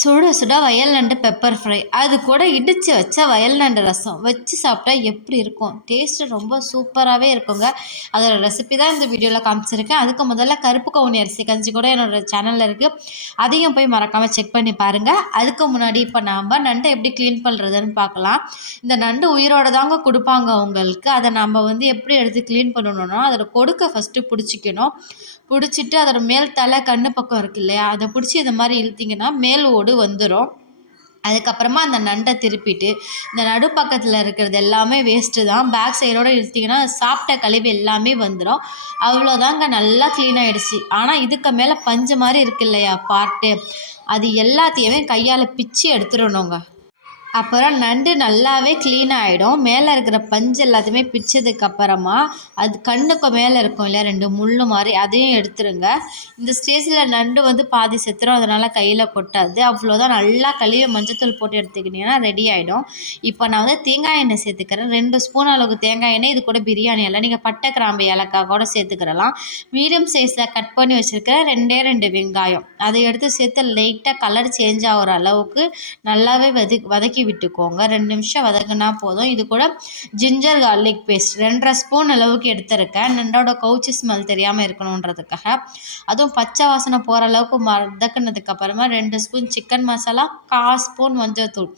சுட சுட வயல் நண்டு பெப்பர் ஃப்ரை அது கூட இடித்து வச்ச வயல் நண்டு ரசம். வச்சு சாப்பிட்டா எப்படி இருக்கும்? டேஸ்ட்டு ரொம்ப சூப்பராகவே இருக்குங்க. அதோட ரெசிபி தான் இந்த வீடியோவில் காமிச்சிருக்கேன். அதுக்கு முதல்ல கருப்பு கவுனி அரிசி கஞ்சி கூட என்னோடய சேனலில் இருக்குது அதையும் போய் மறக்காமல் செக் பண்ணி பாருங்கள் அதுக்கு முன்னாடி இப்போ நாம் நண்டை எப்படி க்ளீன் பண்ணுறதுன்னு பார்க்கலாம். இந்த நண்டு உயிரோட தாங்க கொடுப்பாங்க உங்களுக்கு. அதை நம்ம வந்து எப்படி எடுத்து க்ளீன் பண்ணணும்னா அதோட கொடுக்க ஃபஸ்ட்டு பிடிச்சிக்கணும். பிடிச்சிட்டு அதோட மேல் தலை கண்ணு பக்கம் இருக்கு இல்லையா? அதை பிடிச்சி இந்த மாதிரி இழுத்திங்கன்னா மேல் கோடு வந்துடும் அதுக்கப்புறமா அந்த நண்டை திருப்பிட்டு இந்த நடுப்பக்கத்தில் இருக்கிறது எல்லாமே வேஸ்ட்டு தான். பேக் சைடோடு இழுத்திங்கன்னா சாப்பிட்ட கழிவு எல்லாமே வந்துடும் அவ்வளோதாங்க நல்லா க்ளீன் ஆகிடுச்சு ஆனால் இதுக்கு மேலே பஞ்சு மாதிரி இருக்கு இல்லையா பார்ட்டு அது எல்லாத்தையுமே கையால் பிச்சு எடுத்துடணுங்க. அப்புறம் நண்டு நல்லாவே க்ளீன் ஆகிடும் மேலே இருக்கிற பஞ்சு எல்லாத்தையுமே பிச்சதுக்கு அப்புறமா அது கண்ணுக்கு மேலே இருக்கும் இல்லையா ரெண்டு முள் மாதிரி அதையும் எடுத்துருங்க. இந்த ஸ்டேஜில் நண்டு வந்து பாதி செத்துரும் அதனால் கையில் கொட்டாது. அவ்வளோதான் நல்லா கழுவி மஞ்சத்தூள் போட்டு எடுத்துக்கிட்டிங்கன்னா ரெடி ஆகிடும் இப்போ நான் வந்து தேங்காய் எண்ணெய் சேர்த்துக்கிறேன். ரெண்டு ஸ்பூன் அளவுக்கு தேங்காய் எண்ணெய் இது கூட பிரியாணி எல்லாம் நீங்கள் பட்டை கிராம்பு ஏலக்காய் கூட சேர்த்துக்கிறலாம் மீடியம் சைஸில் கட் பண்ணி வச்சுருக்கிற ரெண்டே ரெண்டு வெங்காயம். அதை எடுத்து சேர்த்து லைட்டாக கலர் சேஞ்ச் ஆகிற அளவுக்கு நல்லாவே வதக்கி வதக்கி வதக்கி விட்டுக்கோங்க. ரெண்டு நிமிஷம் வதக்குனா போதும். இது கூட ஜிஞ்சர் கார்லிக் பேஸ்ட் ரெண்டரை ஸ்பூன் அளவுக்கு எடுத்துருக்கேன். நண்டோட கவுச்சி ஸ்மெல் தெரியாமல் இருக்கணுன்றதுக்காக. அதுவும் பச்சை வாசனை போகிற அளவுக்கு வதக்குனதுக்கு அப்புறமா ரெண்டு ஸ்பூன் சிக்கன் மசாலா கால் ஸ்பூன் மஞ்சள்தூள்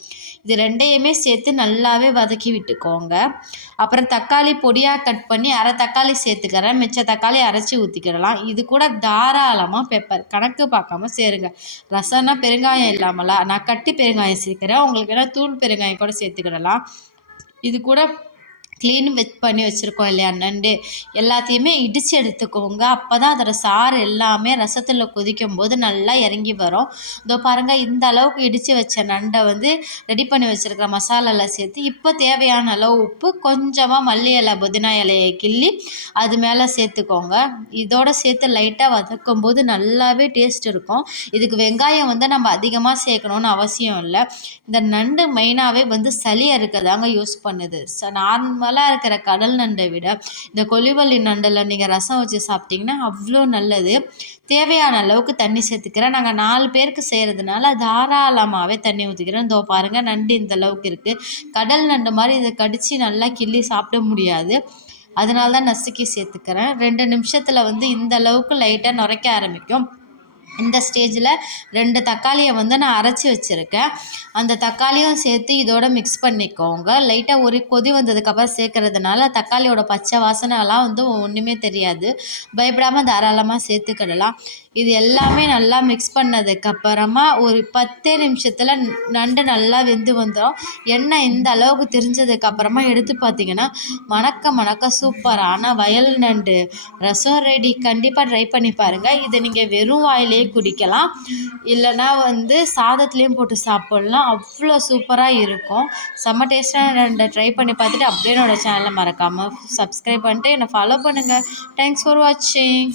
இது ரெண்டையுமே சேர்த்து நல்லாவே வதக்கி விட்டுக்கோங்க. அப்புறம் தக்காளி பொடியாக கட் பண்ணி அரை தக்காளி சேர்த்துக்கிறேன். மிச்ச தக்காளி அரைச்சி ஊற்றிக்கிடலாம் இது கூட தாராளமாக பெப்பர் கணக்கு பார்க்காம சேருங்க. ரசம்னா பெருங்காயம் இல்லாமலா. நான் கட்டி பெருங்காயம் சேர்க்குறேன். உங்களுக்கு என்ன தூள் பெருங்காயம் கூட சேர்த்துக்கிடலாம். இது கூட க்ளீன் வெச் பண்ணி வச்சுருக்கோம் இல்லையா? நண்டு எல்லாத்தையுமே இடித்து எடுத்துக்கோங்க. அப்போ தான் அதோட சாறு எல்லாமே ரசத்தில் கொதிக்கும் போது நல்லா இறங்கி வரும். இதோ பாருங்கள் இந்த அளவுக்கு இடித்து வச்ச நண்டை வந்து ரெடி பண்ணி வச்சுருக்கிற மசாலாலாம் சேர்த்து இப்போ தேவையான அளவு உப்பு கொஞ்சமாக மல்லி இலை புதினா இலையை கிள்ளி அது மேலே சேர்த்துக்கோங்க. இதோட சேர்த்து லைட்டாக வதக்கும் போது நல்லாவே டேஸ்ட் இருக்கும். இதுக்கு வெங்காயம் வந்து நம்ம அதிகமாக சேர்க்கணுன்னு அவசியம் இல்லை. இந்த நண்டு மெயினாகவே வந்து சளி அறுக்கதாங்க யூஸ் பண்ணுது. நார்மல் நார்மலாக இருக்கிற கடல் நண்டை விட இந்த கொல்லிவள்ளி நண்டில் நீங்கள் ரசம் வச்சு சாப்பிட்டிங்கன்னா அவ்வளோ நல்லது. தேவையான அளவுக்கு தண்ணி சேர்த்துக்கிறேன். நாங்கள் நாலு பேருக்கு செய்கிறதுனால தாராளமாகவே தண்ணி ஊற்றிக்கிறேன் இதோ பாருங்கள் நண்டு இந்த அளவுக்கு இருக்குது கடல் நண்டு மாதிரி இதை கடித்து நல்லா கிள்ளி சாப்பிட முடியாது. அதனால தான் நசுக்கி சேர்த்துக்கிறேன். ரெண்டு நிமிஷத்தில் வந்து இந்த அளவுக்கு லைட்டாக நுரைக்க ஆரம்பிக்கும். இந்த ஸ்டேஜில் ரெண்டு தக்காளியை வந்து நான் அரைச்சி வச்சுருக்கேன். அந்த தக்காளியும் சேர்த்து இதோட மிக்ஸ் பண்ணிக்கோங்க. லைட்டாக ஒரு கொதி வந்ததுக்கப்புறம் சேர்க்கறதுனால தக்காளியோட பச்சை வாசனைலாம் வந்து ஒன்றுமே தெரியாது. பயப்படாமல் தாராளமாக சேர்த்துக்கிடலாம். இது எல்லாமே நல்லா மிக்ஸ் பண்ணதுக்கப்புறமா ஒரு பத்தே நிமிஷத்தில் நண்டு நல்லா வெந்து வந்துடும் எண்ணெய் இந்த அளவுக்கு தெரிஞ்சதுக்கப்புறமா எடுத்து பார்த்தீங்கன்னா மணக்க மணக்க சூப்பரான வயல் நண்டு. ரசம் ரெடி கண்டிப்பாக ட்ரை பண்ணி பாருங்கள் இதை நீங்கள் வெறும் வாயிலே குடிக்கலாம். இல்லைனா வந்து சாதத்துலேயும் போட்டு சாப்பிட்லாம். அவ்வளோ சூப்பராக இருக்கும். செம்ம டேஸ்ட்டாக நண்டை. ட்ரை பண்ணி பார்த்துட்டு அப்படியே என்னோடய சேனலை மறக்காமல் சப்ஸ்கிரைப் பண்ணிட்டு என்னை ஃபாலோ பண்ணுங்கள் தேங்க்ஸ் ஃபார் வாட்சிங்